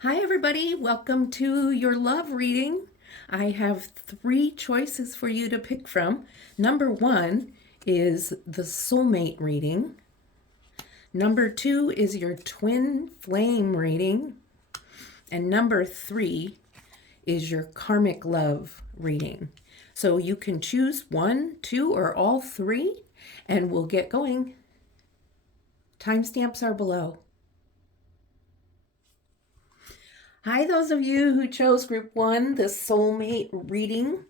Hi, everybody. Welcome to your love reading. I have three choices for you to pick from. Number one is the Soulmate reading. Number two is your Twin Flame reading. And number three is your Karmic Love reading. So you can choose one, two, or all three, and we'll get going. Timestamps are below. Hi, those of you who chose group one, the Soulmate reading.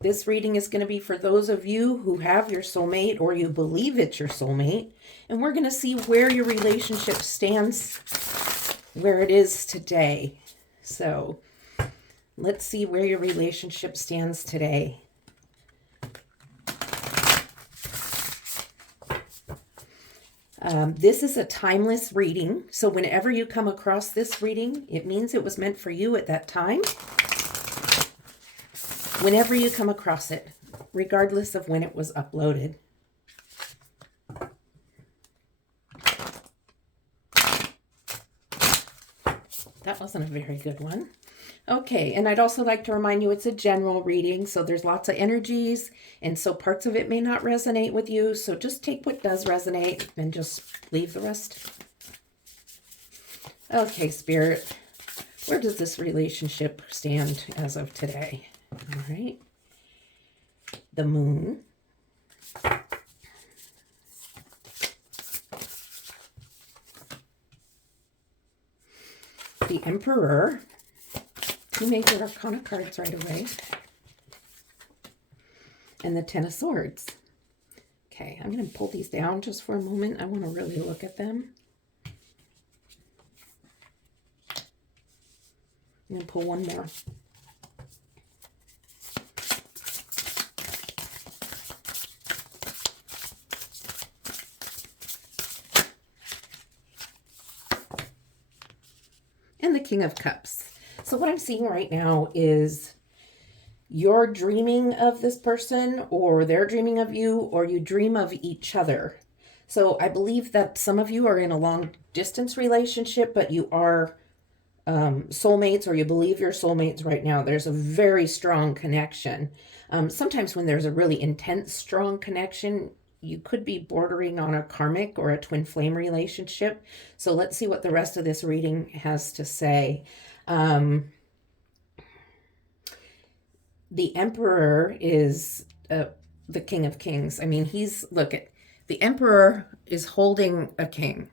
This reading is going to be for those of you who have your soulmate or you believe it's your soulmate. And we're going to see where your relationship stands, where it is today. So let's see where your relationship stands today. This is a timeless reading. So whenever you come across this reading, it means it was meant for you at that time. Whenever you come across it, regardless of when it was uploaded. That wasn't a very good one. Okay, and I'd also like to remind you it's a general reading, so there's lots of energies, and so parts of it may not resonate with you, so just take what does resonate and just leave the rest. Okay, Spirit, where does this relationship stand as of today? All right. The Moon. The Emperor. Two major arcana cards right away. And the Ten of Swords. Okay, I'm going to pull these down just for a moment. I want to really look at them. I'm going to pull one more. And the King of Cups. So what I'm seeing right now is you're dreaming of this person, or they're dreaming of you, or you dream of each other. So I believe that some of you are in a long distance relationship, but you are soulmates, or you believe you're soulmates right now. There's a very strong connection. Sometimes when there's a really intense, strong connection, you could be bordering on a karmic or a twin flame relationship. So let's see what the rest of this reading has to say. The Emperor is the King of Kings. I mean, the Emperor is holding a king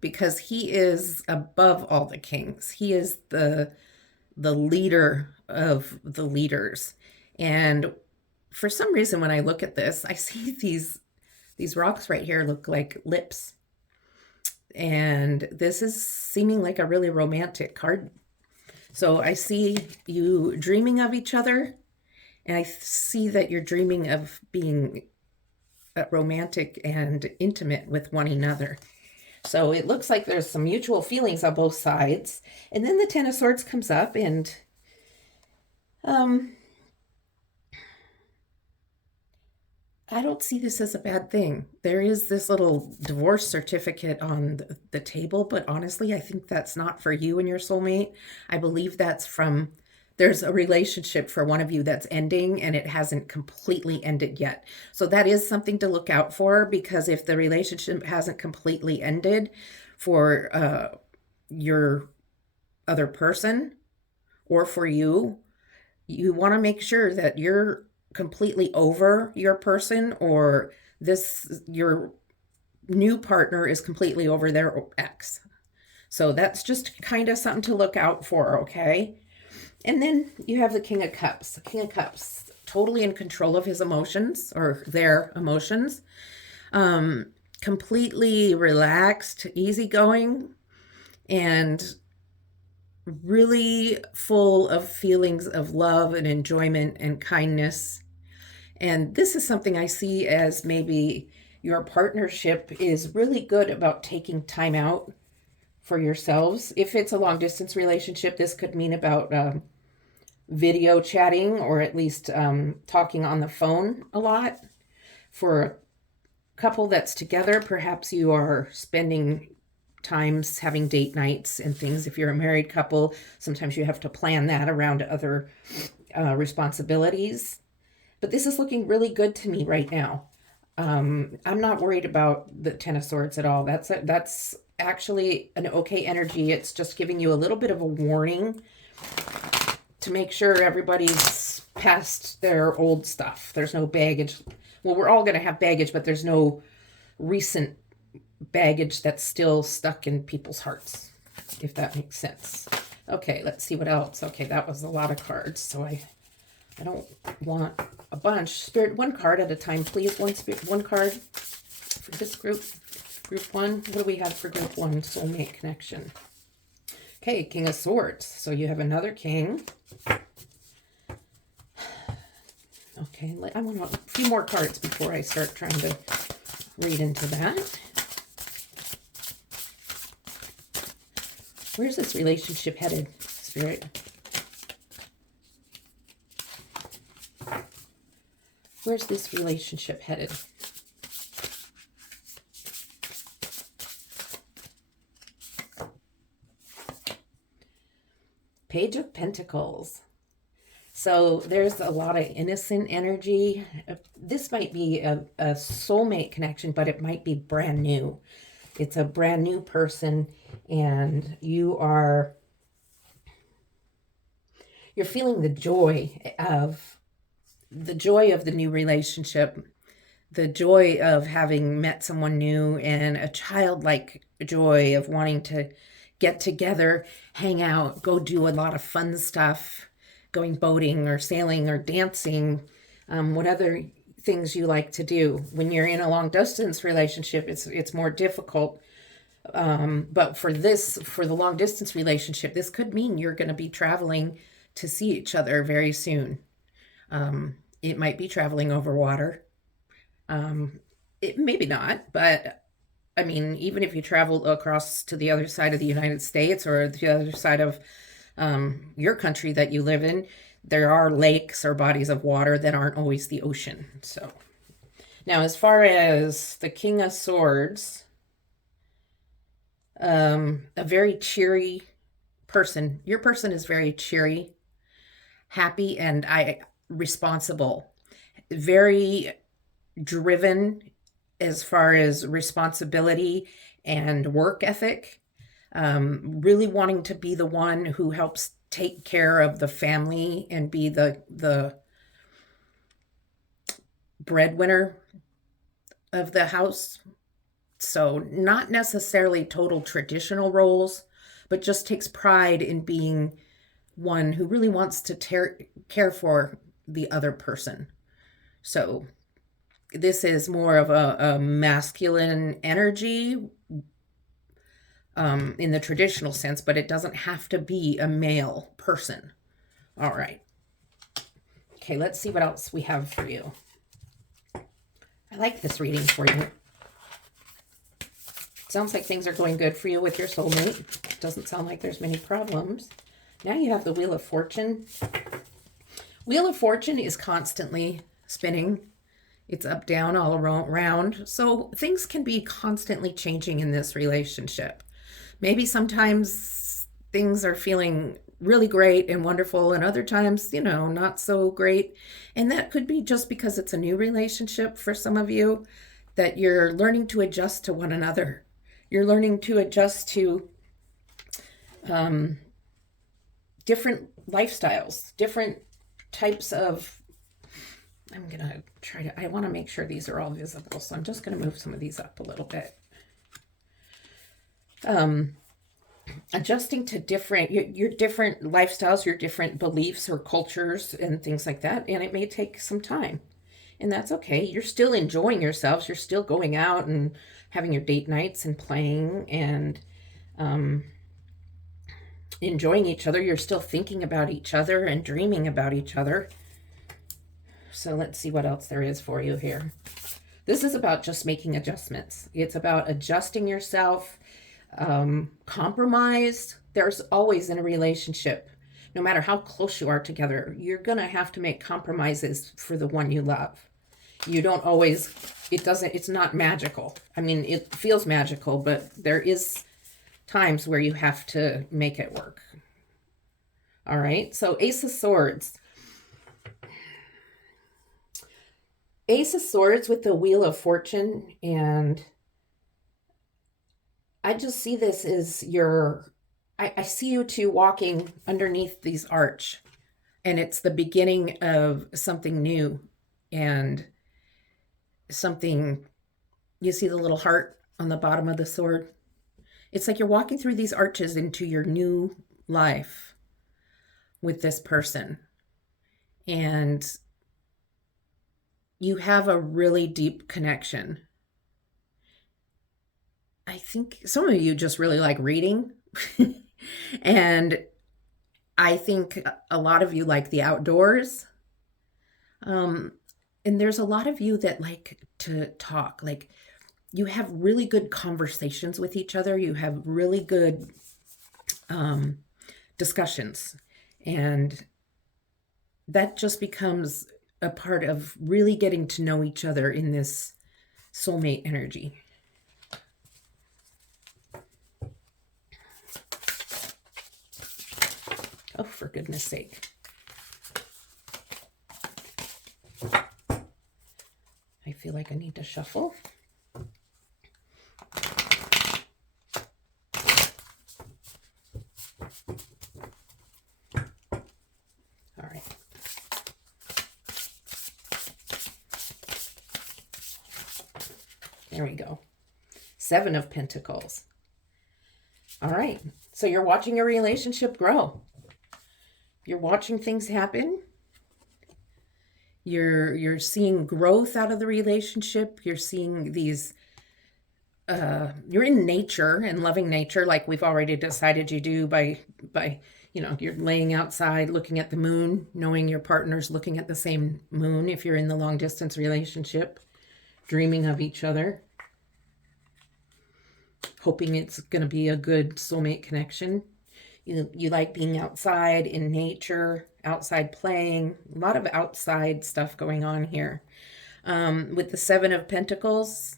because he is above all the kings. He is the leader of the leaders. And for some reason, when I look at this, I see these rocks right here look like lips. And this is seeming like a really romantic card. So I see you dreaming of each other, and I see that you're dreaming of being romantic and intimate with one another. So it looks like there's some mutual feelings on both sides. And then the Ten of Swords comes up, and I don't see this as a bad thing. There is this little divorce certificate on the table, but honestly, I think that's not for you and your soulmate. I believe there's a relationship for one of you that's ending, and it hasn't completely ended yet. So that is something to look out for, because if the relationship hasn't completely ended for your other person or for you, you want to make sure that you're completely over your person, or your new partner is completely over their ex. So that's just kind of something to look out for, okay? And then you have the King of Cups. The King of Cups, totally in control of his emotions, or their emotions. Completely relaxed, easygoing, and really full of feelings of love and enjoyment and kindness. And this is something I see as maybe your partnership is really good about taking time out for yourselves. If it's a long distance relationship, this could mean about video chatting, or at least talking on the phone a lot. For a couple that's together, perhaps you are spending times having date nights and things. If you're a married couple, sometimes you have to plan that around other responsibilities. But this is looking really good to me right now. I'm not worried about the Ten of Swords at all. That's actually an okay energy. It's just giving you a little bit of a warning to make sure everybody's past their old stuff. There's no baggage. Well, we're all going to have baggage, but there's no recent baggage that's still stuck in people's hearts, if that makes sense. Okay, let's see what else. Okay, that was a lot of cards, so I don't want a bunch. Spirit, one card at a time, please. One card for this group. Group 1. What do we have for group 1? Soulmate connection. Okay, King of Swords. So you have another king. Okay, I want a few more cards before I start trying to read into that. Where's this relationship headed, Spirit? Where's this relationship headed? Page of Pentacles. So there's a lot of innocent energy. This might be a soulmate connection, but it might be brand new. It's a brand new person, and you're feeling the joy of the new relationship, the joy of having met someone new, and a childlike joy of wanting to get together, hang out, go do a lot of fun stuff, going boating or sailing or dancing, what other things you like to do. When you're in a long distance relationship, it's more difficult. But for the long distance relationship, this could mean you're going to be traveling to see each other very soon. It might be traveling over water. It maybe not, but I mean, even if you travel across to the other side of the United States or the other side of your country that you live in, there are lakes or bodies of water that aren't always the ocean. So now, as far as the King of Swords, a very cheery person. Your person is very cheery, happy, and responsible. Very driven as far as responsibility and work ethic. Really wanting to be the one who helps take care of the family and be the breadwinner of the house. So not necessarily total traditional roles, but just takes pride in being one who really wants to care for the other person. So this is more of a masculine energy in the traditional sense, but it doesn't have to be a male person. All right. Okay, let's see what else we have for you. I like this reading for you. Sounds like things are going good for you with your soulmate. Doesn't sound like there's many problems. Now you have the Wheel of Fortune. Wheel of Fortune is constantly spinning. It's up, down, all around. So things can be constantly changing in this relationship. Maybe sometimes things are feeling really great and wonderful, and other times, not so great. And that could be just because it's a new relationship for some of you, that you're learning to adjust to one another. You're learning to adjust to different lifestyles, different types of... I'm going to I want to make sure these are all visible, so I'm just going to move some of these up a little bit. Adjusting to your different lifestyles, your different beliefs or cultures and things like that, and it may take some time. And that's okay. You're still enjoying yourselves. You're still going out and having your date nights and playing and enjoying each other. You're still thinking about each other and dreaming about each other. So let's see what else there is for you here. This is about just making adjustments. It's about adjusting yourself. Compromise. There's always in a relationship, no matter how close you are together, you're going to have to make compromises for the one you love. You don't always, it's not magical. I mean, it feels magical, but there is times where you have to make it work. All right, so Ace of Swords. Ace of Swords with the Wheel of Fortune, and I just see this as I see you two walking underneath these arch, and it's the beginning of something new and something. You see the little heart on the bottom of the sword? It's like you're walking through these arches into your new life with this person. And you have a really deep connection. I think some of you just really like reading. And I think a lot of you like the outdoors. And there's a lot of you that like to talk. Like, you have really good conversations with each other. You have really good discussions. And that just becomes a part of really getting to know each other in this soulmate energy. Oh, for goodness sake. I feel like I need to shuffle. All right. There we go. 7 of Pentacles. All right. So you're watching your relationship grow. You're watching things happen. You're seeing growth out of the relationship. You're seeing these you're in nature and loving nature, like we've already decided you do by you're laying outside looking at the moon, knowing your partner's looking at the same moon if you're in the long distance relationship, dreaming of each other, hoping it's going to be a good soulmate connection. You like being outside in nature, outside playing, a lot of outside stuff going on here. With the 7 of Pentacles,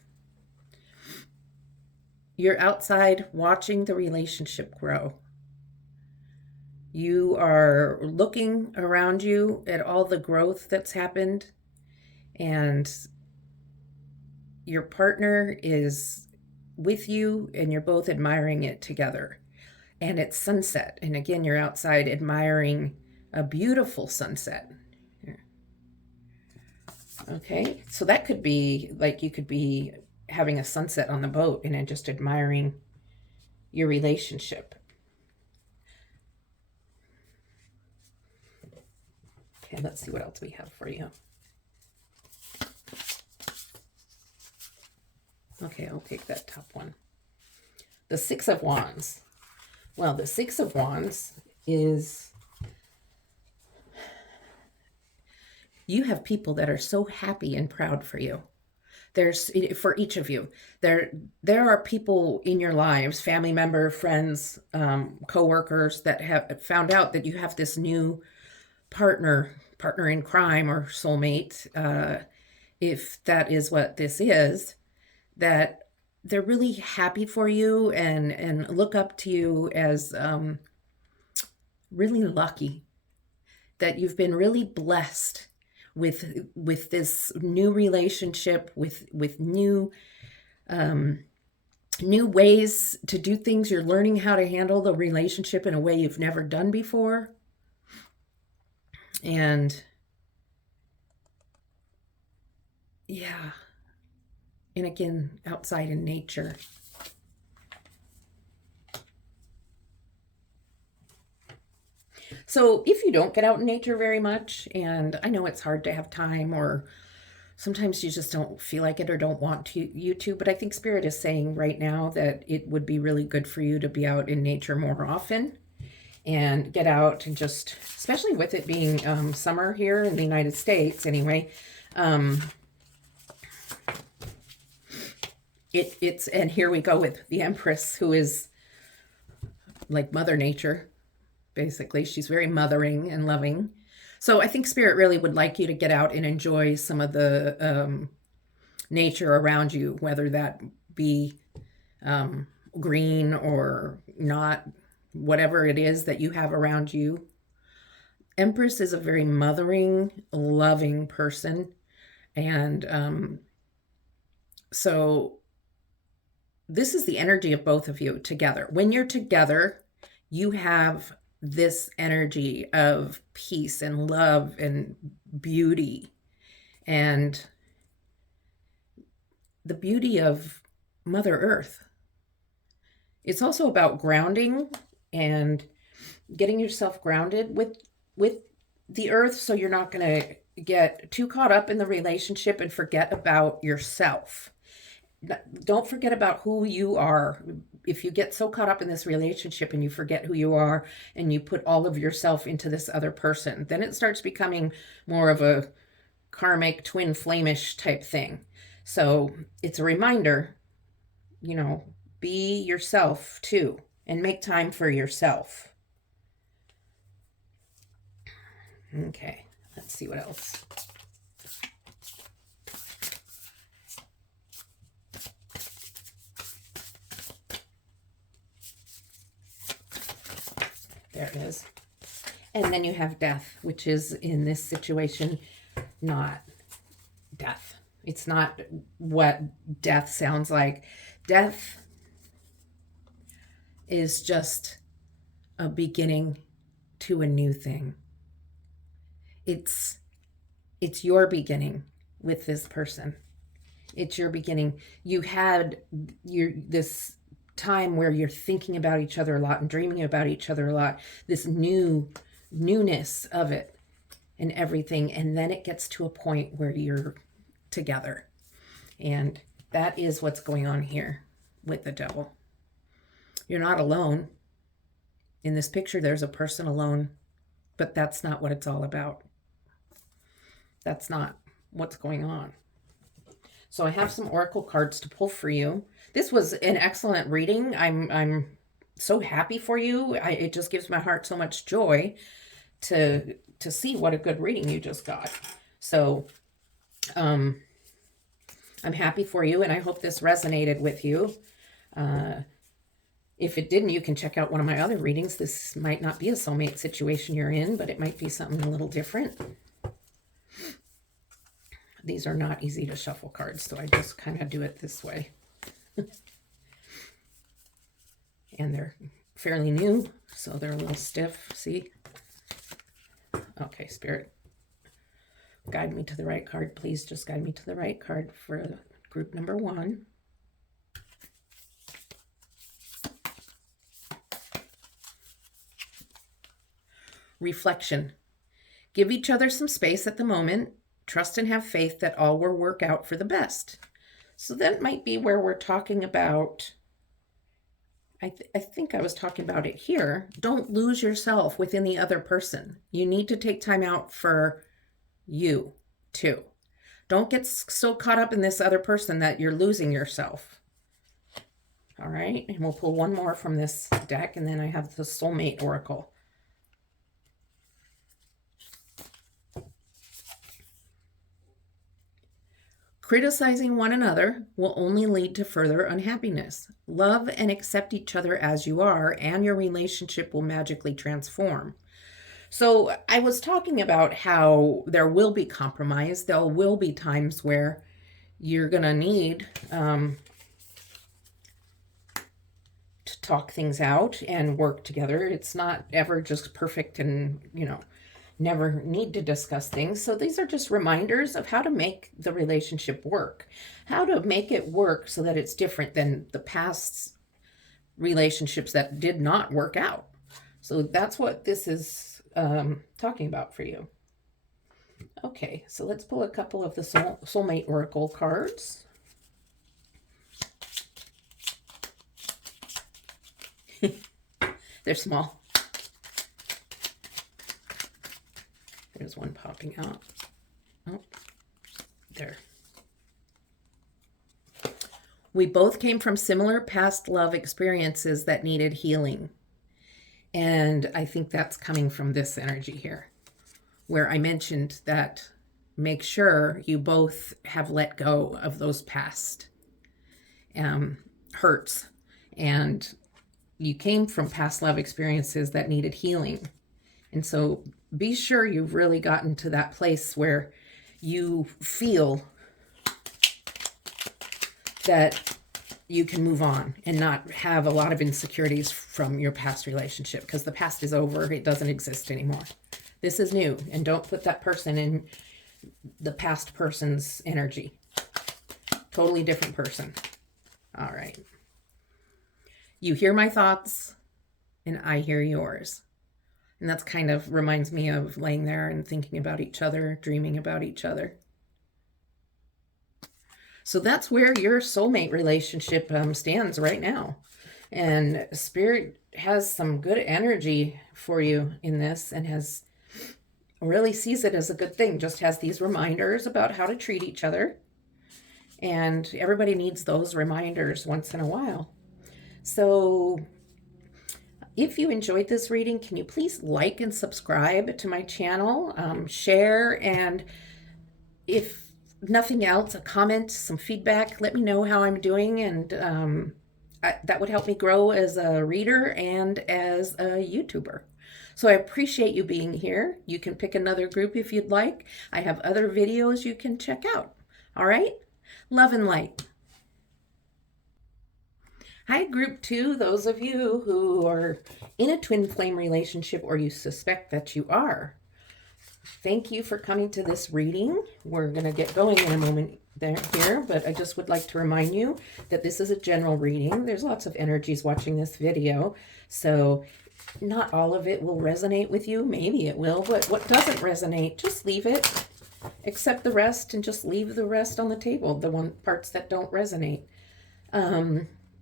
you're outside watching the relationship grow. You are looking around you at all the growth that's happened, and your partner is with you and you're both admiring it together. And it's sunset. And again, you're outside admiring a beautiful sunset. Okay, so that could be like you could be having a sunset on the boat and then just admiring your relationship. Okay, let's see what else we have for you. Okay, I'll take that top one. The 6 of Wands. Well, the 6 of Wands is you have people that are so happy and proud for you. There's, for each of you, there are people in your lives, family member, friends, co-workers that have found out that you have this new partner in crime or soulmate, if that is what this is, that they're really happy for you and look up to you as really lucky, that you've been really blessed with this new relationship, with new ways to do things. You're learning how to handle the relationship in a way you've never done before. And yeah. And again, outside in nature. So if you don't get out in nature very much, and I know it's hard to have time, or sometimes you just don't feel like it or don't want to, but I think Spirit is saying right now that it would be really good for you to be out in nature more often and get out and just, especially with it being summer here in the United States anyway, it's, and here we go with the Empress, who is like Mother Nature. Basically, she's very mothering and loving. So I think Spirit really would like you to get out and enjoy some of the nature around you, whether that be green or not, whatever it is that you have around you. Empress is a very mothering, loving person. And so this is the energy of both of you together. When you're together, you have this energy of peace and love and beauty and the beauty of Mother Earth. It's also about grounding and getting yourself grounded with the earth, so you're not going to get too caught up in the relationship and forget about yourself. Don't forget about who you are. If you get so caught up in this relationship and you forget who you are and you put all of yourself into this other person, then it starts becoming more of a karmic twin flamish type thing. So it's a reminder, be yourself too and make time for yourself. Okay, let's see what else. There it is. And then you have death, which is in this situation not death. It's not what death sounds like. Death is just a beginning to a new thing. It's your beginning with this person. It's your beginning. You had this time where you're thinking about each other a lot and dreaming about each other a lot. This newness of it and everything. And then it gets to a point where you're together. And that is what's going on here with the devil. You're not alone. In this picture, there's a person alone, but that's not what it's all about. That's not what's going on. So I have some oracle cards to pull for you. This was an excellent reading. I'm so happy for you. It just gives my heart so much joy to see what a good reading you just got. So I'm happy for you, and I hope this resonated with you. If it didn't, you can check out one of my other readings. This might not be a soulmate situation you're in, but it might be something a little different. These are not easy to shuffle cards, so I just kind of do it this way. And they're fairly new, so they're a little stiff. See? Okay, Spirit, guide me to the right card. Please just guide me to the right card for group number 1. Reflection. Give each other some space at the moment. Trust and have faith that all will work out for the best. So that might be where we're talking about, I think I was talking about it here. Don't lose yourself within the other person. You need to take time out for you too. Don't get so caught up in this other person that you're losing yourself. All right, and we'll pull one more from this deck, and then I have the Soulmate Oracle. Criticizing one another will only lead to further unhappiness. Love and accept each other as you are, and your relationship will magically transform. So I was talking about how there will be compromise. There will be times where you're going to need to talk things out and work together. It's not ever just perfect and, never need to discuss things. So these are just reminders of how to make the relationship work, how to make it work so that it's different than the past relationships that did not work out. So that's what this is talking about for you. Okay, so let's pull a couple of the Soulmate Oracle cards. They're small. There's one popping out. Oh, there. We both came from similar past love experiences that needed healing. And I think that's coming from this energy here, where I mentioned that make sure you both have let go of those past hurts And you came from past love experiences that needed healing. And so be sure you've really gotten to that place where you feel that you can move on and not have a lot of insecurities from your past relationship, because the past is over. It doesn't exist anymore. This is new, and don't put that person in the past person's energy. Totally different person. All right. You hear my thoughts and I hear yours. And that's kind of reminds me of laying there and thinking about each other, dreaming about each other. So that's where your soulmate relationship stands right now. And Spirit has some good energy for you in this, and has really sees it as a good thing. Just has these reminders about how to treat each other. And everybody needs those reminders once in a while. So if you enjoyed this reading, can you please like and subscribe to my channel, share, and if nothing else, a comment, some feedback. Let me know how I'm doing, and that would help me grow as a reader and as a YouTuber. So I appreciate you being here. You can pick another group if you'd like. I have other videos you can check out. All right? Love and light. Hi, group 2, those of you who are in a twin flame relationship or you suspect that you are. Thank you for coming to this reading. We're going to get going in a moment here, but I just would like to remind you that this is a general reading. There's lots of energies watching this video, so not all of it will resonate with you. Maybe it will, but what doesn't resonate, just leave it. Accept the rest and just leave the rest on the table, the parts that don't resonate.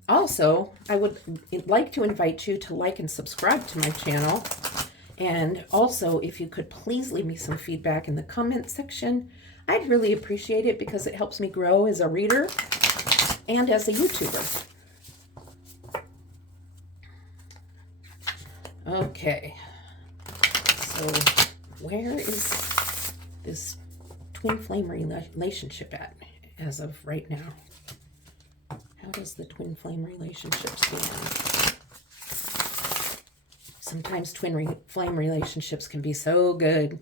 Also, I would like to invite you to like and subscribe to my channel. And also, if you could please leave me some feedback in the comment section, I'd really appreciate it, because it helps me grow as a reader and as a YouTuber. Okay, so where is this twin flame relationship at as of right now? How does the twin flame relationship stand? Sometimes twin flame relationships can be so good,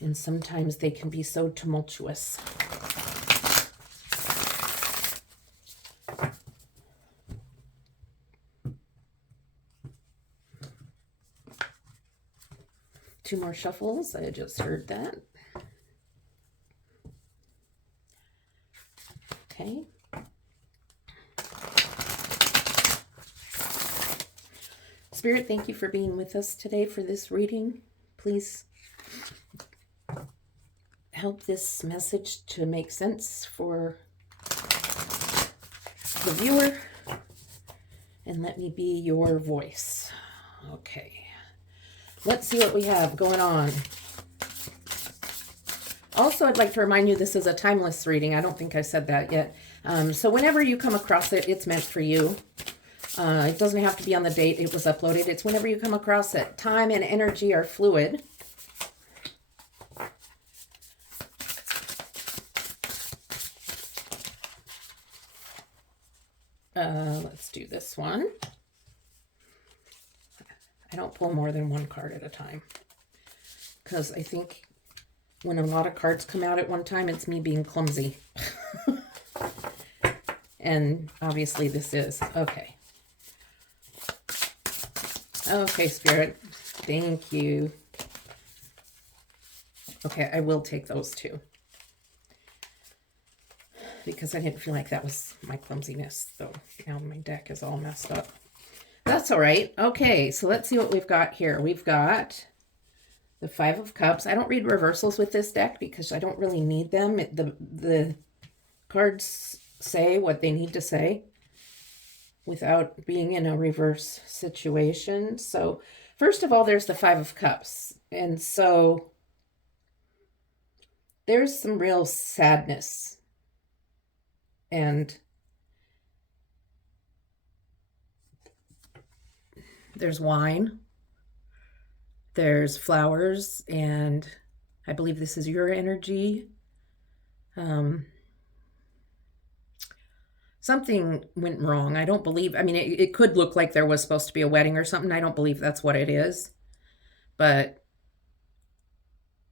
and sometimes they can be so tumultuous. Two more shuffles. I just heard that. Okay. Spirit, thank you for being with us today for this reading. Please help this message to make sense for the viewer, and let me be your voice. Okay, let's see what we have going on. Also, I'd like to remind you this is a timeless reading. I don't think I said that yet. So whenever you come across it, it's meant for you. It doesn't have to be on the date it was uploaded. It's whenever you come across it. Time and energy are fluid. Let's do this one. I don't pull more than one card at a time, because I think when a lot of cards come out at one time, it's me being clumsy. And obviously this is. Okay. Okay, Spirit. Thank you. Okay, I will take those two, because I didn't feel like that was my clumsiness, though now my deck is all messed up. That's all right. Okay, so let's see what we've got here. We've got the Five of Cups. I don't read reversals with this deck because I don't really need them. The cards say what they need to say without being in a reverse situation. So first of all, there's the Five of Cups. And so there's some real sadness. And there's wine, there's flowers, and I believe this is your energy. Some something went wrong. I don't believe, I mean, it could look like there was supposed to be a wedding or something. I don't believe that's what it is. But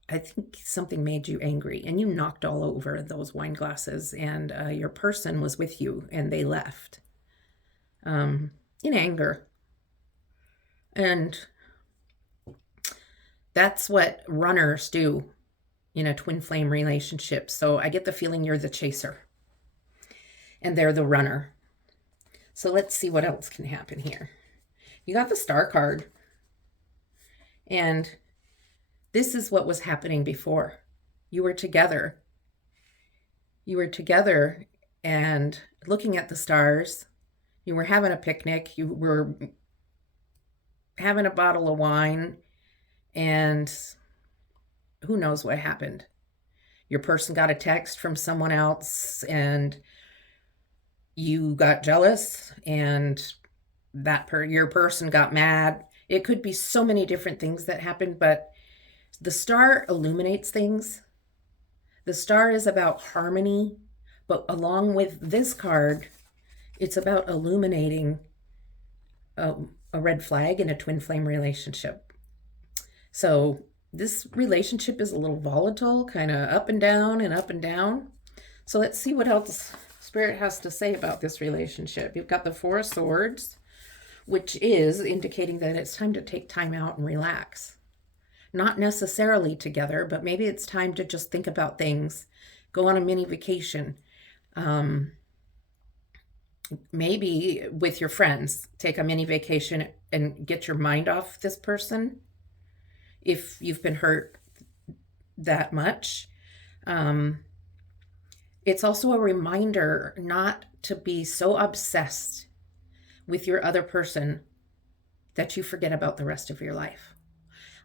I think something made you angry and you knocked all over those wine glasses, and your person was with you and they left in anger. And that's what runners do in a twin flame relationship. So I get the feeling you're the chaser and they're the runner. So let's see what else can happen here. You got the Star card. And this is what was happening before. You were together. You were together and looking at the stars. You were having a picnic. You were having a bottle of wine. And who knows what happened. Your person got a text from someone else and you got jealous, and your person got mad. It could be so many different things that happened, but the star illuminates things. The star is about harmony, but along with this card, it's about illuminating a red flag in a twin flame relationship. So this relationship is a little volatile, kind of up and down and up and down. So let's see what else Spirit has to say about this relationship. You've got the Four of Swords, which is indicating that it's time to take time out and relax. Not necessarily together, but maybe it's time to just think about things, go on a mini vacation. Maybe with your friends, take a mini vacation and get your mind off this person if you've been hurt that much. It's also a reminder not to be so obsessed with your other person that you forget about the rest of your life.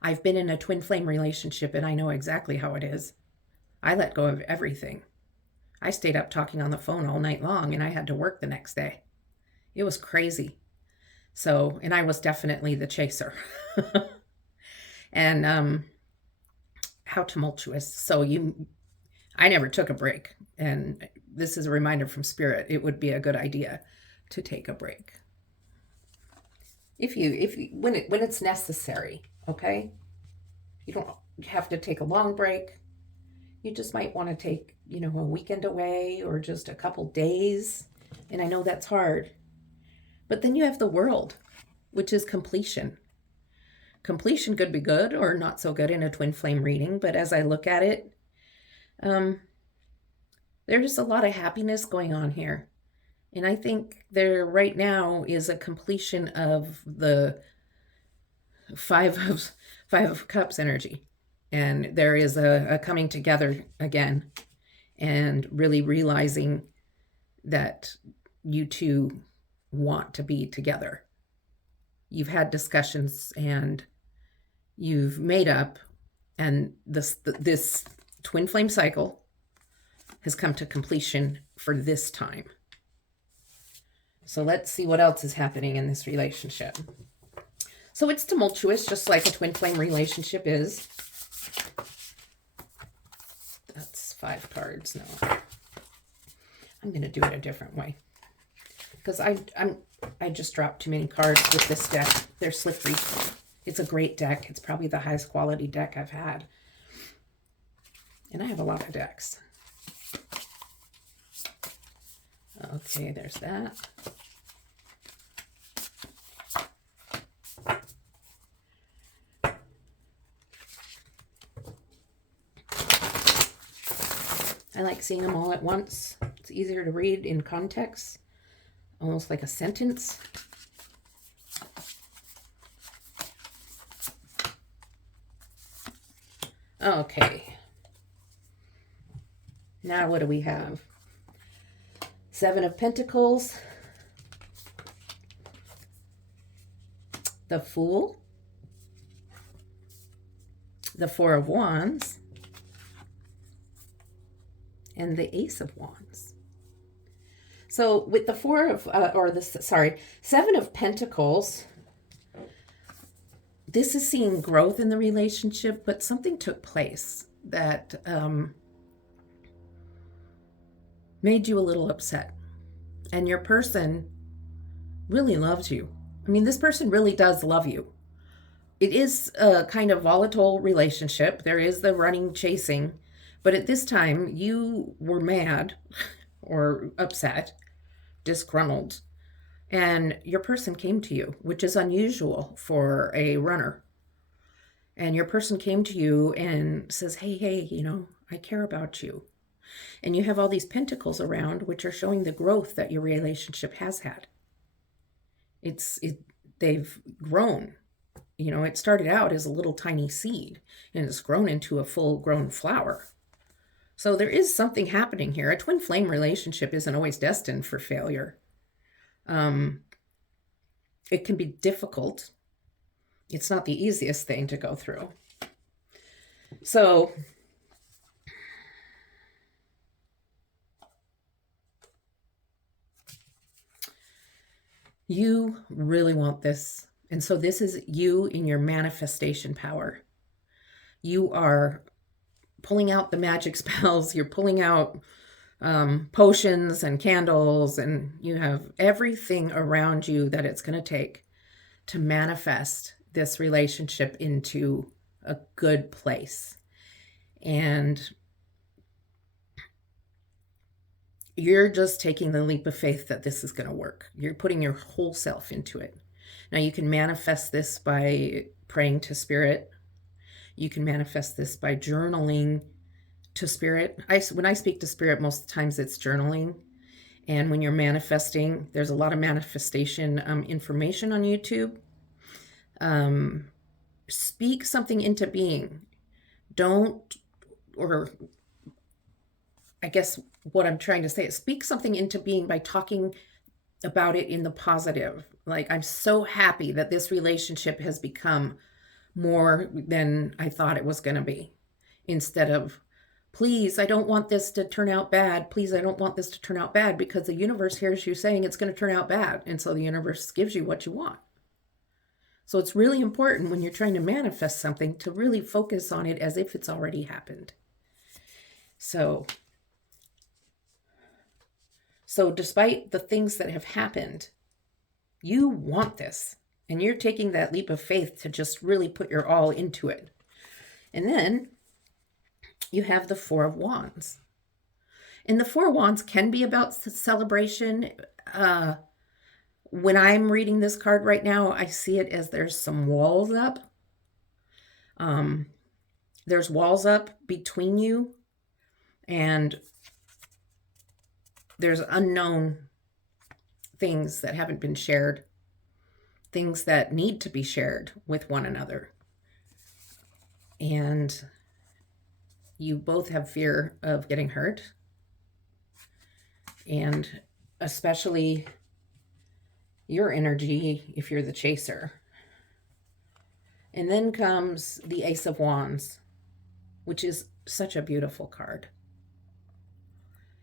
I've been in a twin flame relationship and I know exactly how it is. I let go of everything. I stayed up talking on the phone all night long and I had to work the next day. It was crazy. So, and I was definitely the chaser. And how tumultuous. So I never took a break. And this is a reminder from Spirit. It would be a good idea to take a break. When it's necessary, okay? You don't have to take a long break. You just might want to take, a weekend away or just a couple days. And I know that's hard. But then you have the World, which is completion. Completion could be good or not so good in a twin flame reading, but as I look at it, there's a lot of happiness going on here. And I think there right now is a completion of the Five of Cups energy. And there is a coming together again and really realizing that you two want to be together. You've had discussions and you've made up, and this twin flame cycle has come to completion for this time. So let's see what else is happening in this relationship. So it's tumultuous, just like a twin flame relationship is. That's 5 cards. No, I'm going to do it a different way because I just dropped too many cards with this deck. They're slippery. It's a great deck. It's probably the highest quality deck I've had. And I have a lot of decks. Okay, there's that. I like seeing them all at once. It's easier to read in context, almost like a sentence. Okay. Now what do we have? 7 of Pentacles, the Fool, the 4 of Wands, and the Ace of Wands. So with the 7 of Pentacles, this is seeing growth in the relationship, but something took place that made you a little upset. And your person really loves you. I mean, this person really does love you. It is a kind of volatile relationship. There is the running, chasing, but at this time you were mad or upset, disgruntled, and your person came to you, which is unusual for a runner. And your person came to you and says, hey, I care about you. And you have all these pentacles around, which are showing the growth that your relationship has had. They've grown. It started out as a little tiny seed and it's grown into a full grown flower. So there is something happening here. A twin flame relationship isn't always destined for failure. It can be difficult. It's not the easiest thing to go through. So you really want this. And so this is you in your manifestation power. You are pulling out the magic spells. You're pulling out potions and candles, and you have everything around you that it's going to take to manifest this relationship into a good place. And you're just taking the leap of faith that this is going to work. You're putting your whole self into it. Now, you can manifest this by praying to spirit. You can manifest this by journaling to spirit. When I speak to spirit, most of the times it's journaling. And when you're manifesting, there's a lot of manifestation information on YouTube. Speak something into being. I guess what I'm trying to say is speak something into being by talking about it in the positive. Like, I'm so happy that this relationship has become more than I thought it was going to be. Instead of, please, I don't want this to turn out bad. Please, I don't want this to turn out bad, because the universe hears you saying it's going to turn out bad. And so the universe gives you what you want. So it's really important when you're trying to manifest something to really focus on it as if it's already happened. So despite the things that have happened, you want this. And you're taking that leap of faith to just really put your all into it. And then you have the Four of Wands. And the Four of Wands can be about celebration. When I'm reading this card right now, I see it as there's some walls up. There's walls up between you, and there's unknown things that haven't been shared, things that need to be shared with one another. And you both have fear of getting hurt, and especially your energy if you're the chaser. And then comes the Ace of Wands, which is such a beautiful card.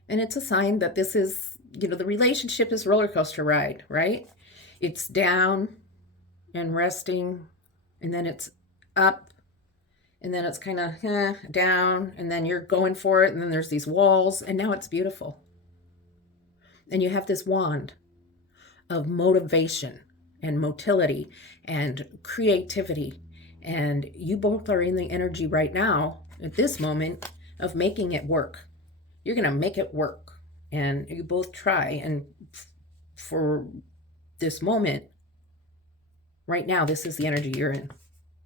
And it's a sign that this is, the relationship is roller coaster ride, right? It's down and resting, and then it's up, and then it's kind of down, and then you're going for it, and then there's these walls, and now it's beautiful. And you have this wand of motivation and motility and creativity, and you both are in the energy right now at this moment of making it work. You're going to make it work, and you both try. And for this moment right now, this is the energy you're in,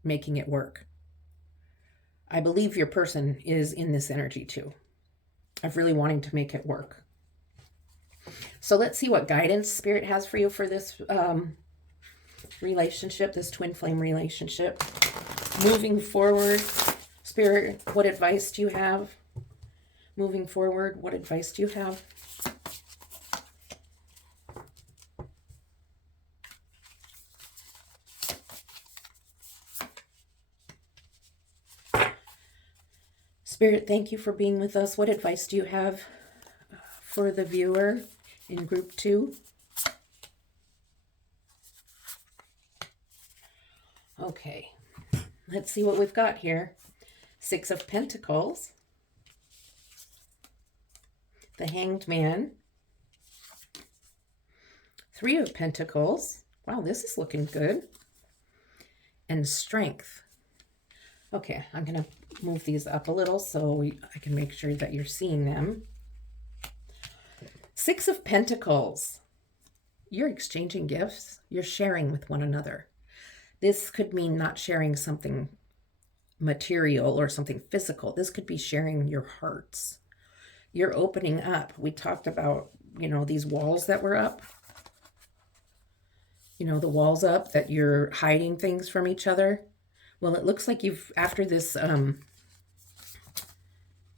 making it work. I believe your person is in this energy too, of really wanting to make it work. So let's see what guidance Spirit has for you for this relationship, this twin flame relationship. Moving forward, Spirit, what advice do you have? Moving forward, what advice do you have? Spirit, thank you for being with us. What advice do you have for the viewer in group 2? Okay, let's see what we've got here. 6 of Pentacles, the Hanged Man, Three of Pentacles. Wow, this is looking good. And Strength. Okay, I'm going to move these up a little so I can make sure that you're seeing them. Six of Pentacles. You're exchanging gifts. You're sharing with one another. This could mean not sharing something material or something physical. This could be sharing your hearts. You're opening up. We talked about, these walls that were up. The walls up that you're hiding things from each other. Well, it looks like after this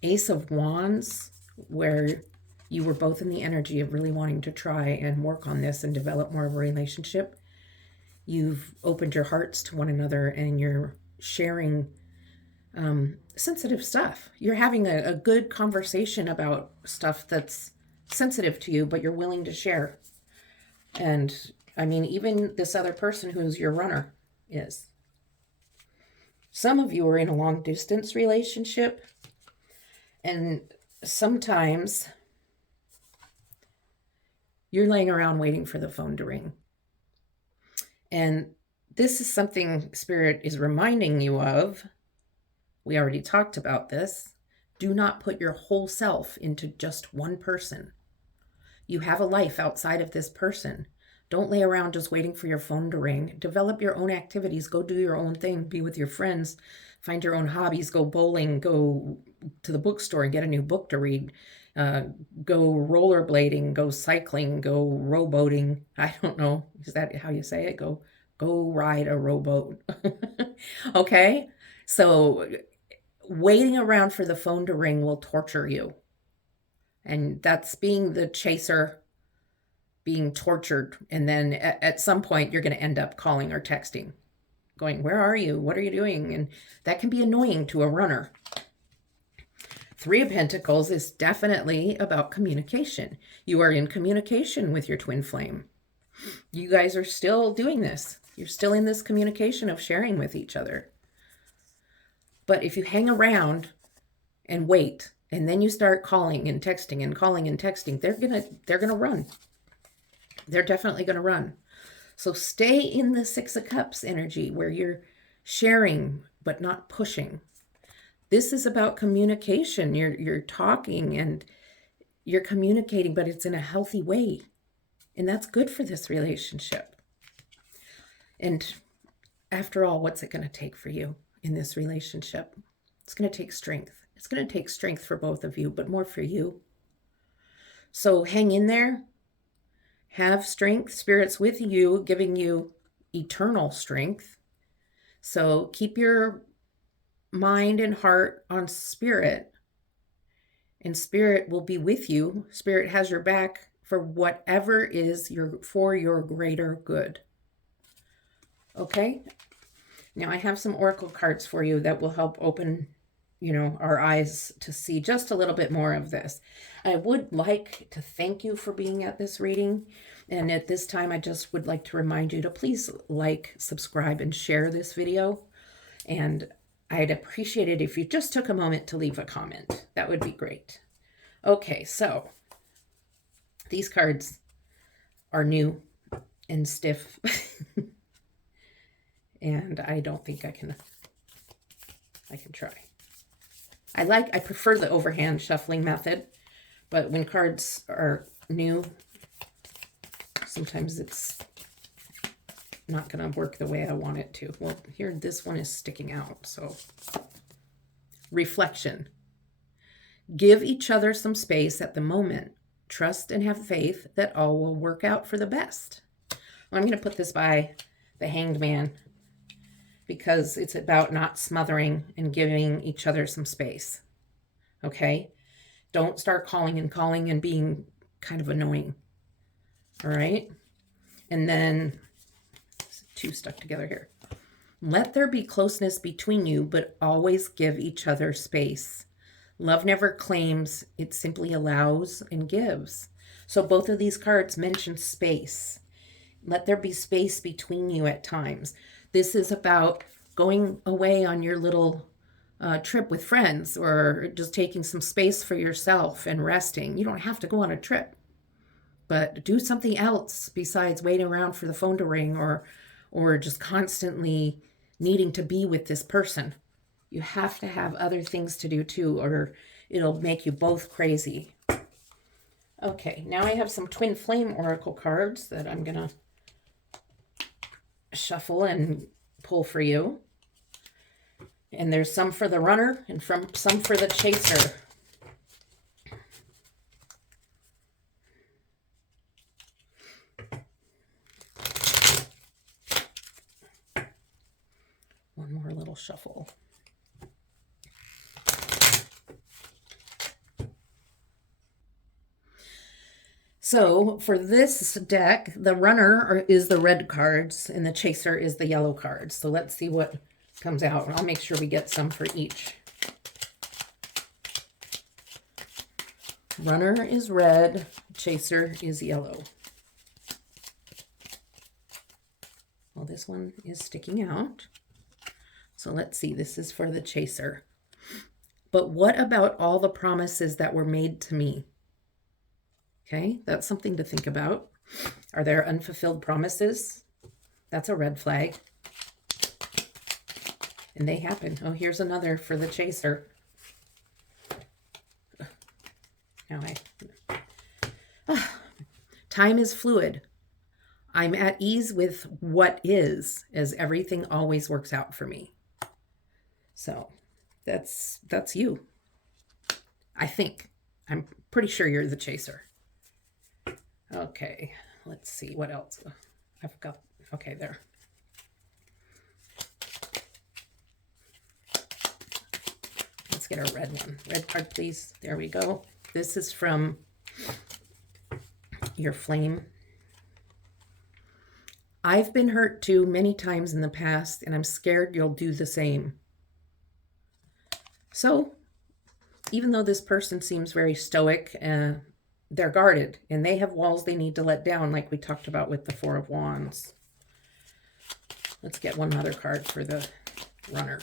Ace of Wands, where you were both in the energy of really wanting to try and work on this and develop more of a relationship, you've opened your hearts to one another and you're sharing sensitive stuff. You're having a good conversation about stuff that's sensitive to you, but you're willing to share. And I mean, even this other person who's your runner is. Some of you are in a long distance relationship, and sometimes you're laying around waiting for the phone to ring. And this is something Spirit is reminding you of. We already talked about this. Do not put your whole self into just one person. You have a life outside of this person. Don't lay around just waiting for your phone to ring. Develop your own activities. Go do your own thing. Be with your friends. Find your own hobbies. Go bowling. Go to the bookstore and get a new book to read. Go rollerblading. Go cycling. Go rowboating. I don't know. Is that how you say it? Go ride a rowboat. Okay? So waiting around for the phone to ring will torture you. And that's being the chaser, being tortured. And then at some point, you're going to end up calling or texting, going, where are you? What are you doing? And that can be annoying to a runner. Three of Pentacles is definitely about communication. You are in communication with your twin flame. You guys are still doing this. You're still in this communication of sharing with each other. But if you hang around and wait, and then you start calling and texting and calling and texting, they're gonna run. They're definitely gonna run. So stay in the Six of Cups energy where you're sharing but not pushing. This is about communication. You're talking and you're communicating, but it's in a healthy way. And that's good for this relationship. And after all, what's it going to take for you in this relationship? It's going to take strength. It's going to take strength for both of you, but more for you. So hang in there. Have strength. Spirit's with you, giving you eternal strength. So keep your mind and heart on Spirit, and Spirit will be with you. Spirit has your back for whatever is for your greater good. Okay? Now I have some oracle cards for you that will help open, our eyes to see just a little bit more of this. I would like to thank you for being at this reading. And at this time, I just would like to remind you to please like, subscribe, and share this video. And I'd appreciate it if you just took a moment to leave a comment. That would be great. Okay, so these cards are new and stiff. And I don't think I can try. I prefer the overhand shuffling method, but when cards are new, sometimes it's not going to work the way I want it to. Well, here, this one is sticking out, so. Reflection. Give each other some space at the moment. Trust and have faith that all will work out for the best. I'm going to put this by the Hanged Man because it's about not smothering and giving each other some space. Okay? Don't start calling and being kind of annoying. All right? And then, two stuck together here. Let there be closeness between you, but always give each other space. Love never claims, it simply allows and gives. So both of these cards mention space. Let there be space between you at times. This is about going away on your little trip with friends, or just taking some space for yourself and resting. You don't have to go on a trip. but do something else besides waiting around for the phone to ring or just constantly needing to be with this person. You have to have other things to do too, or it'll make you both crazy. Okay, now I have some Twinflame Oracle cards that I'm going to shuffle and pull for you. And there's some for the runner and some for the chaser. One more little shuffle. So for this deck, the runner is the red cards and the chaser is the yellow cards. So let's see what comes out. I'll make sure we get some for each. Runner is red, chaser is yellow. Well, this one is sticking out. So let's see, this is for the chaser. But what about all the promises that were made to me? Okay, that's something to think about. Are there unfulfilled promises? That's a red flag. And they happen. Oh, here's another for the chaser. Now time is fluid. I'm at ease with what is, as everything always works out for me. So that's you. I think. I'm pretty sure you're the chaser. Okay, let's see what else. I've got, okay, there. Let's get a red one. Red card, please. There we go. This is from your flame. I've been hurt too many times in the past, and I'm scared you'll do the same. So, even though this person seems very stoic, they're guarded, and they have walls they need to let down, like we talked about with the Four of Wands. Let's get one other card for the runner.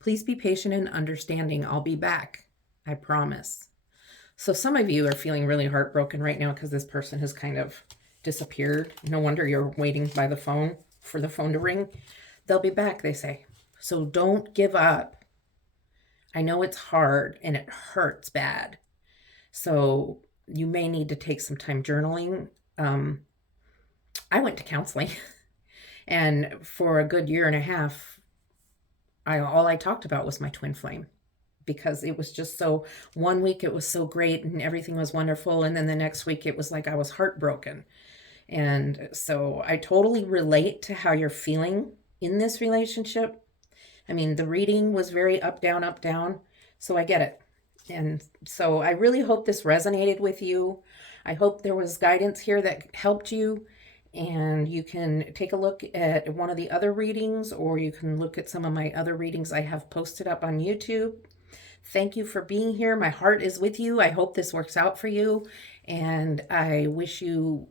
Please be patient and understanding. I'll be back. I promise. So some of you are feeling really heartbroken right now because this person has kind of disappeared. No wonder you're waiting by the phone for the phone to ring. They'll be back, they say. So don't give up. I know it's hard and it hurts bad. So you may need to take some time journaling. I went to counseling and for a good year and a half, all I talked about was my twin flame, because it was just so, one week it was so great and everything was wonderful. And then the next week it was like I was heartbroken. And so I totally relate to how you're feeling in this relationship. I mean, the reading was very up, down. So I get it. And so I really hope this resonated with you. I hope there was guidance here that helped you. And you can take a look at one of the other readings, or you can look at some of my other readings I have posted up on YouTube. Thank you for being here. My heart is with you. I hope this works out for you. And I wish you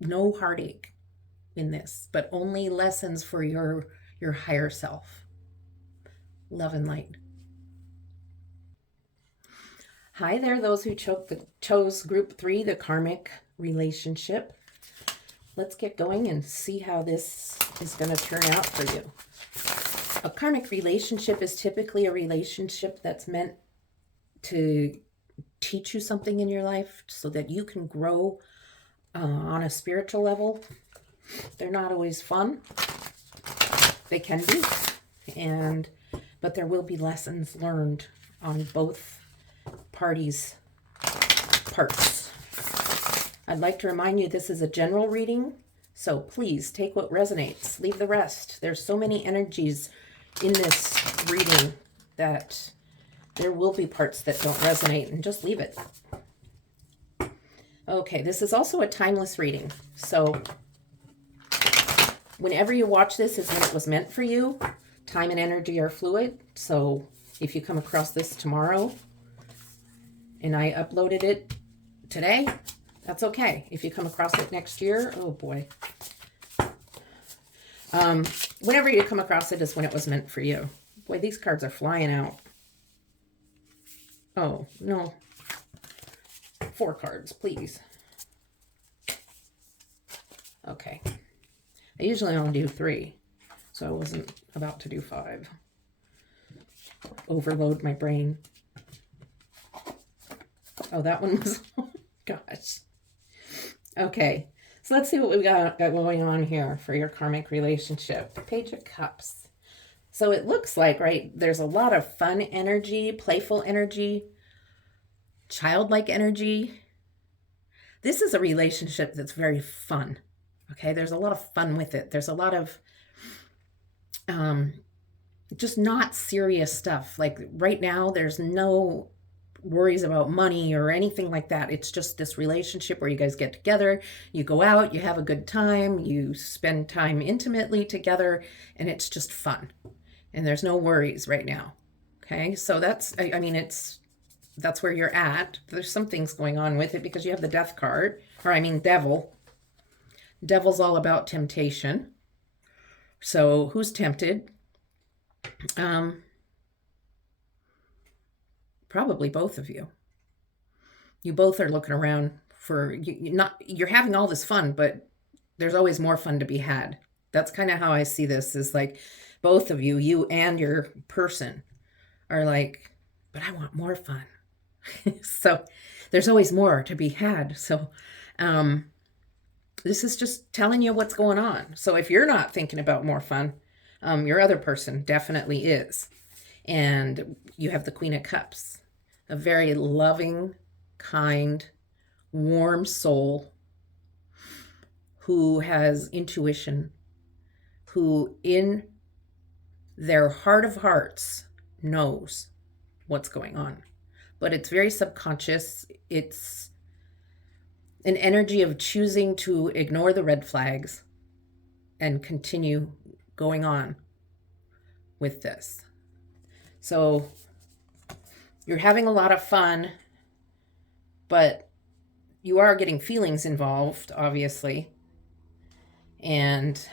no heartache in this, but only lessons for your higher self. Love and light. Hi there, those who chose group 3, the karmic relationship. Let's get going and see how this is going to turn out for you. A karmic relationship is typically a relationship that's meant to teach you something in your life so that you can grow on a spiritual level. They're not always fun. They can be, but there will be lessons learned on both parties' parts. I'd like to remind you this is a general reading, so please take what resonates, leave the rest. There's so many energies in this reading that there will be parts that don't resonate, and just leave it. Okay, this is also a timeless reading, so whenever you watch this is when it was meant for you. Time and energy are fluid, so if you come across this tomorrow and I uploaded it today, that's okay. If you come across it next year, oh boy. Whenever you come across it is when it was meant for you. Boy, these cards are flying out. Oh, no. 4 cards, please. Okay. I usually only do 3, so I wasn't about to do 5. Overload my brain. Oh, that one was, oh gosh. Okay, so let's see what we got going on here for your karmic relationship. Page of Cups. So it looks like, right, there's a lot of fun energy, playful energy, childlike energy. This is a relationship that's very fun. Okay, there's a lot of fun with it. There's a lot of just not serious stuff. Like right now, there's no worries about money or anything like that. It's just this relationship where you guys get together, you go out, you have a good time, you spend time intimately together, and it's just fun. And there's no worries right now. Okay, so that's, I mean, that's where you're at. There's some things going on with it because you have the Death card, or I mean, Devil. Devil's all about temptation. So who's tempted? Probably both of you. You both are looking around for you're having all this fun, but there's always more fun to be had. That's kind of how I see this, is like both of you, you and your person, are like, but I want more fun. So there's always more to be had. So this is just telling you what's going on. So if you're not thinking about more fun, your other person definitely is. And you have the Queen of Cups, a very loving, kind, warm soul who has intuition, who in their heart of hearts knows what's going on. But it's very subconscious. It's an energy of choosing to ignore the red flags and continue going on with this. So you're having a lot of fun, but you are getting feelings involved, obviously. And,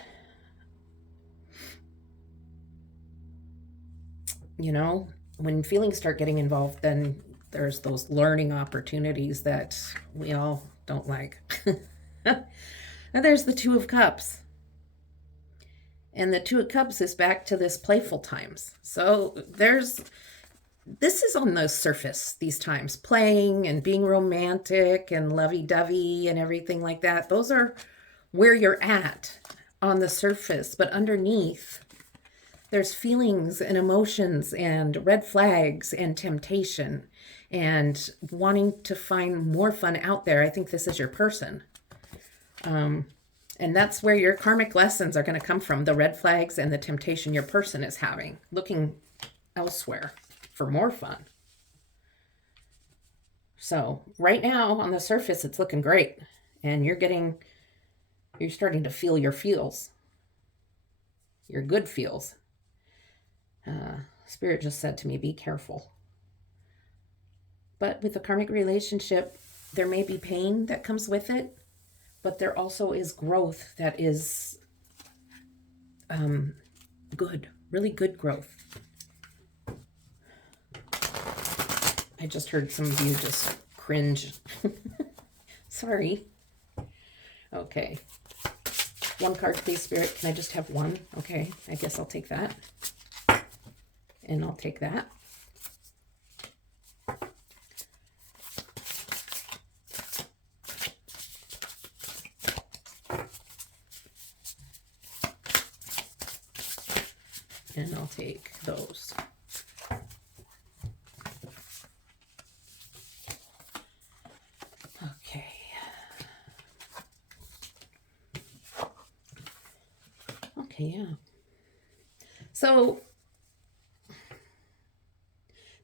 you know, when feelings start getting involved, then there's those learning opportunities that we all don't like. And there's the Two of Cups. And the Two of Cups is back to this playful times. So this is on the surface, these times, playing and being romantic and lovey-dovey and everything like that. Those are where you're at on the surface. But underneath, there's feelings and emotions and red flags and temptation and wanting to find more fun out there. I think this is your person. And that's where your karmic lessons are going to come from, the red flags and the temptation your person is having, looking elsewhere for more fun. So right now on the surface, it's looking great. And you're starting to feel your feels, your good feels. Spirit just said to me, be careful. But with the karmic relationship, there may be pain that comes with it, but there also is growth that is good, really good growth. I just heard some of you just cringe. Sorry. Okay. 1 card, please, Spirit. Can I just have 1? Okay, I guess I'll take that. And I'll take that. And I'll take those. Okay. Okay, yeah. So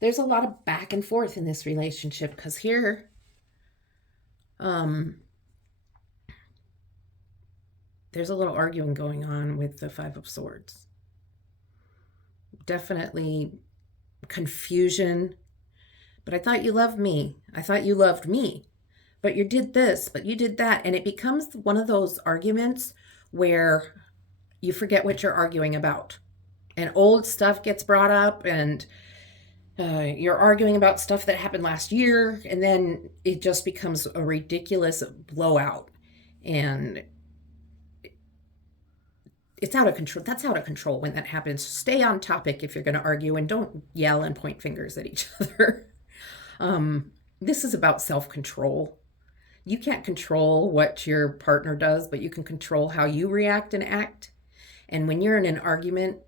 there's a lot of back and forth in this relationship because here, there's a little arguing going on with the 5 of Swords. Definitely confusion. But I thought you loved me. I thought you loved me. But you did this, but you did that. And it becomes one of those arguments where you forget what you're arguing about. And old stuff gets brought up and You're arguing about stuff that happened last year, and then it just becomes a ridiculous blowout. And it's out of control. That's out of control when that happens. Stay on topic if you're going to argue, and don't yell and point fingers at each other. This is about self-control. You can't control what your partner does, but you can control how you react and act. And when you're in an argument,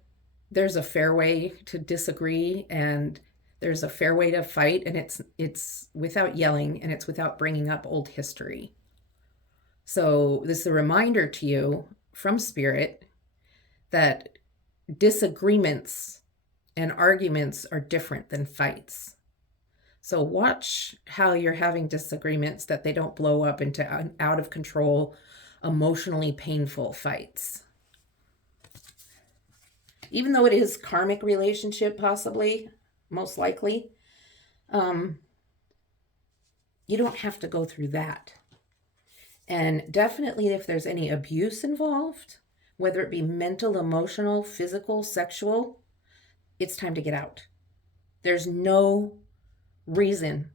there's a fair way to disagree, and there's a fair way to fight, and it's without yelling, and it's without bringing up old history. So this is a reminder to you from Spirit that disagreements and arguments are different than fights. So watch how you're having disagreements, that they don't blow up into out of control, emotionally painful fights. Even though it is karmic relationship, possibly, most likely, you don't have to go through that. And definitely if there's any abuse involved, whether it be mental, emotional, physical, sexual, it's time to get out. There's no reason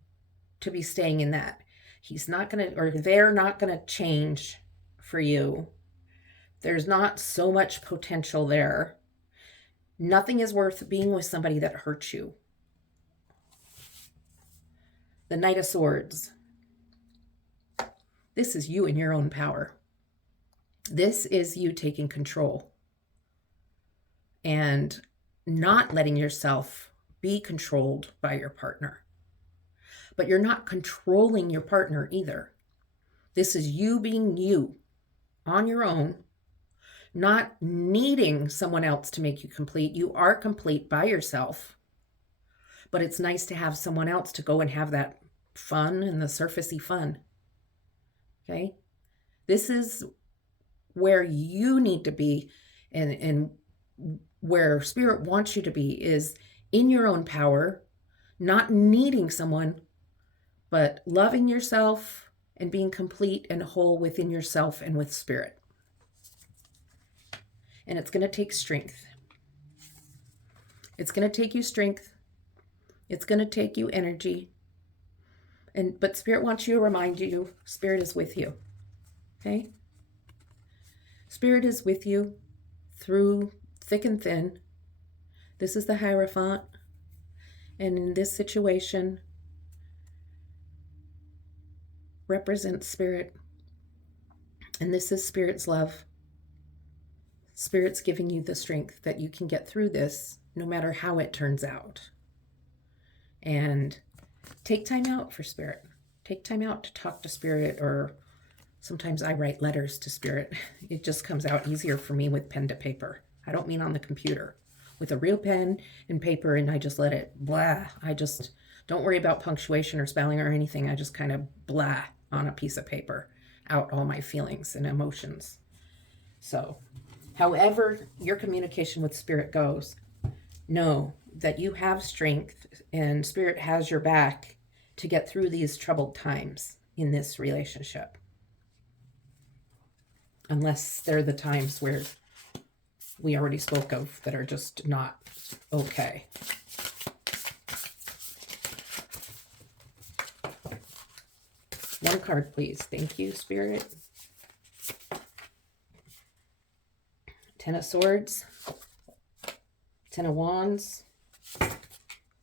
to be staying in that. He's not going to, or they're not going to change for you. There's not so much potential there. Nothing is worth being with somebody that hurts you. The Knight of Swords. This is you in your own power. This is you taking control and not letting yourself be controlled by your partner. But you're not controlling your partner either. This is you being you on your own, not needing someone else to make you complete. You are complete by yourself, but it's nice to have someone else to go and have that fun and the surfacey fun. Okay? This is where you need to be, and where Spirit wants you to be, is in your own power, not needing someone, but loving yourself and being complete and whole within yourself and with Spirit. And it's going to take strength. It's going to take you strength. It's going to take you energy. But Spirit wants you to remind you, Spirit is with you. Okay? Spirit is with you through thick and thin. This is the Hierophant. And in this situation, represents Spirit. And this is Spirit's love. Spirit's giving you the strength that you can get through this, no matter how it turns out. And take time out for Spirit. Take time out to talk to Spirit, or sometimes I write letters to Spirit. It just comes out easier for me with pen to paper. I don't mean on the computer. With a real pen and paper, and I just let it blah. I just don't worry about punctuation or spelling or anything. I just kind of blah on a piece of paper out all my feelings and emotions. So, however your communication with Spirit goes, know that you have strength and Spirit has your back to get through these troubled times in this relationship. Unless they're the times where we already spoke of that are just not okay. One card, please. Thank you, Spirit. Ten of Swords. Ten of Wands.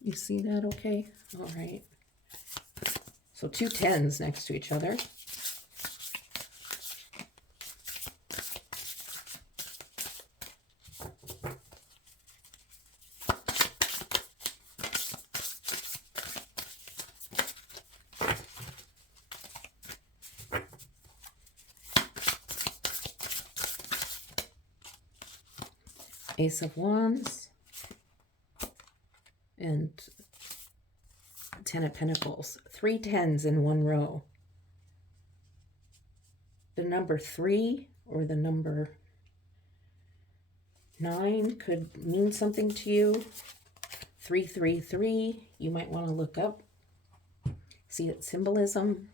You see that okay? All right. So 2 10s next to each other. Ace of Wands and 10 of Pentacles. 3 10s in one row. The number 3 or the number 9 could mean something to you. 333, you might want to look up. See its symbolism.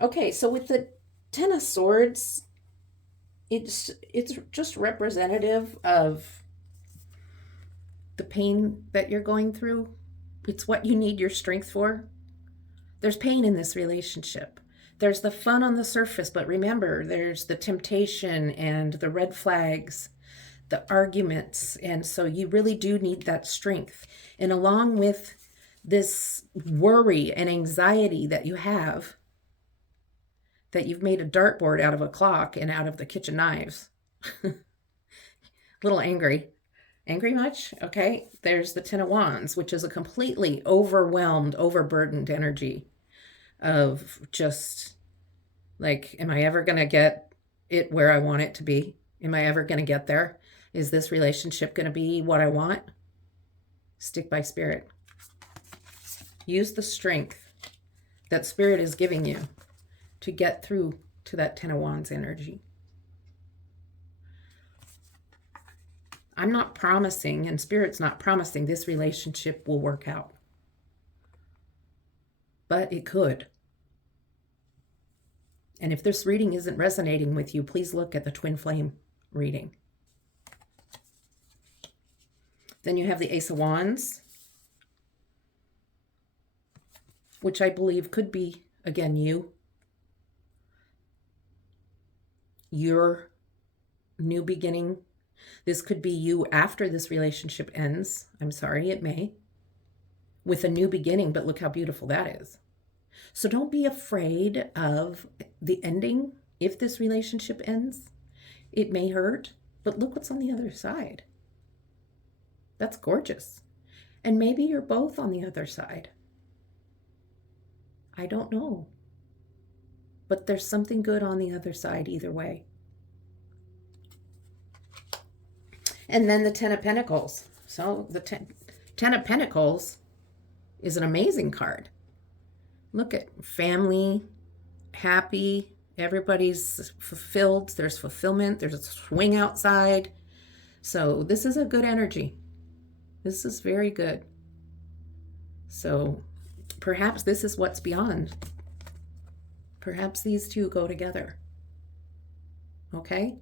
Okay, so with the 10 of Swords, it's just representative of the pain that you're going through. It's what you need your strength for. There's pain in this relationship. There's the fun on the surface, but remember, there's the temptation and the red flags, the arguments. And so you really do need that strength. And along with this worry and anxiety that you have, that you've made a dartboard out of a clock and out of the kitchen knives. A little angry. Angry much? Okay. There's the Ten of Wands, which is a completely overwhelmed, overburdened energy of just like, am I ever going to get it where I want it to be? Am I ever going to get there? Is this relationship going to be what I want? Stick by Spirit. Use the strength that Spirit is giving you to get through to that Ten of Wands energy. I'm not promising, and Spirit's not promising this relationship will work out. But it could. And if this reading isn't resonating with you, please look at the Twinflame reading. Then you have the Ace of Wands, which I believe could be, again, your new beginning. This could be you after this relationship ends. I'm sorry, it may. With a new beginning, but look how beautiful that is. So don't be afraid of the ending. If this relationship ends, it may hurt, but look what's on the other side. That's gorgeous. And maybe you're both on the other side. I don't know. But there's something good on the other side either way. And then the Ten of Pentacles. So the Ten of Pentacles is an amazing card. Look at family, happy, everybody's fulfilled. There's fulfillment. There's a swing outside. So this is a good energy. This is very good. So perhaps this is what's beyond. Perhaps these two go together. Okay?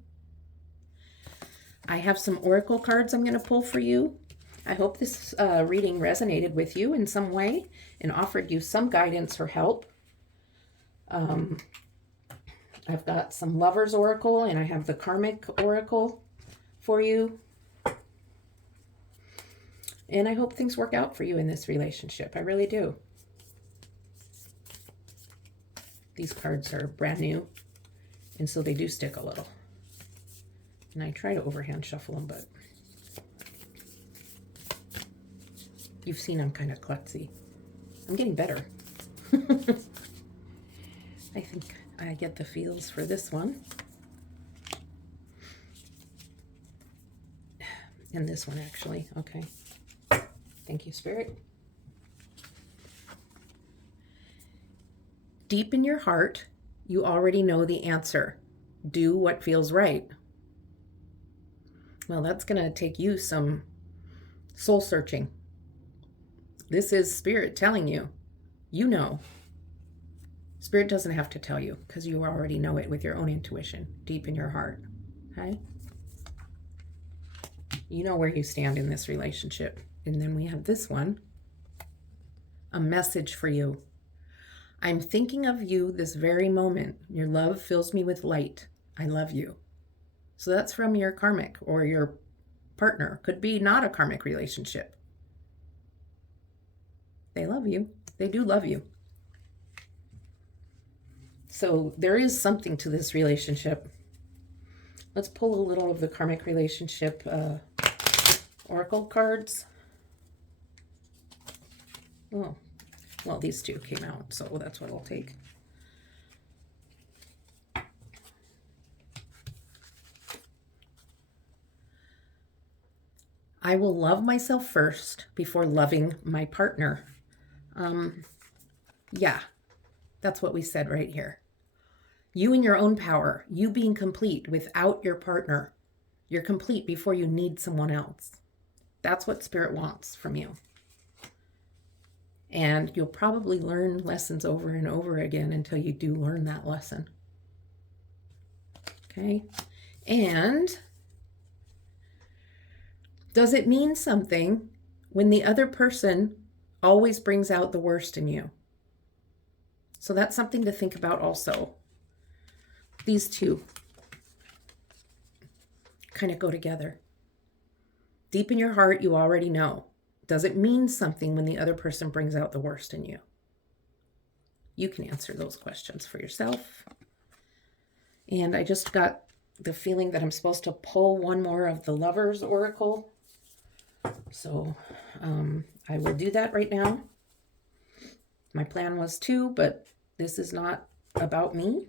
I have some oracle cards I'm going to pull for you. I hope this reading resonated with you in some way and offered you some guidance or help. I've got some Lovers Oracle and I have the Karmic Oracle for you. And I hope things work out for you in this relationship. I really do. These cards are brand new, and so they do stick a little. And I try to overhand shuffle them, but you've seen I'm kind of klutzy. I'm getting better. I think I get the feels for this one. And this one, actually. Okay. Thank you, Spirit. Deep in your heart, you already know the answer. Do what feels right. Well, that's going to take you some soul searching. This is Spirit telling you. You know. Spirit doesn't have to tell you because you already know it with your own intuition deep in your heart. Okay? You know where you stand in this relationship. And then we have this one. A message for you. I'm thinking of you this very moment. Your love fills me with light. I love you. So that's from your karmic or your partner. Could be not a karmic relationship. They love you. They do love you. So there is something to this relationship. Let's pull a little of the karmic relationship oracle cards. Oh, well, these two came out, so that's what I'll take. I will love myself first before loving my partner. Yeah, that's what we said right here. You in your own power, you being complete without your partner. You're complete before you need someone else. That's what Spirit wants from you. And you'll probably learn lessons over and over again until you do learn that lesson. Okay? And Does it mean something when the other person always brings out the worst in you? So that's something to think about also. These two kind of go together. Deep in your heart, you already know. Does it mean something when the other person brings out the worst in you? You can answer those questions for yourself. And I just got the feeling that I'm supposed to pull one more of the Lovers Oracle. So I will do that right now. My plan was to, but this is not about me.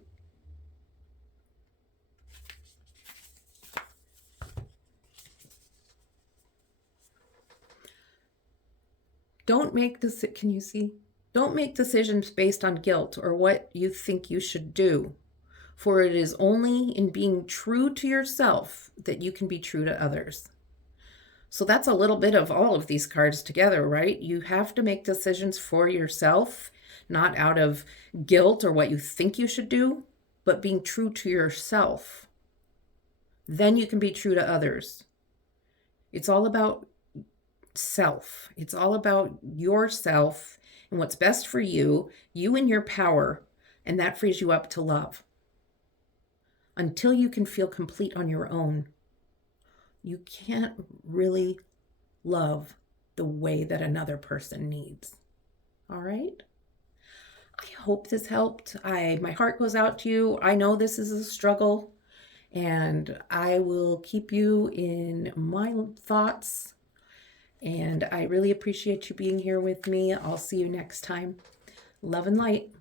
Don't make this, can you see? Don't make decisions based on guilt or what you think you should do, for it is only in being true to yourself that you can be true to others. So that's a little bit of all of these cards together, right? You have to make decisions for yourself, not out of guilt or what you think you should do, but being true to yourself. Then you can be true to others. It's all about self. It's all about yourself and what's best for you, you and your power, and that frees you up to love. Until you can feel complete on your own, you can't really love the way that another person needs. All right? I hope this helped. My heart goes out to you. I know this is a struggle, and I will keep you in my thoughts. And I really appreciate you being here with me. I'll see you next time. Love and light.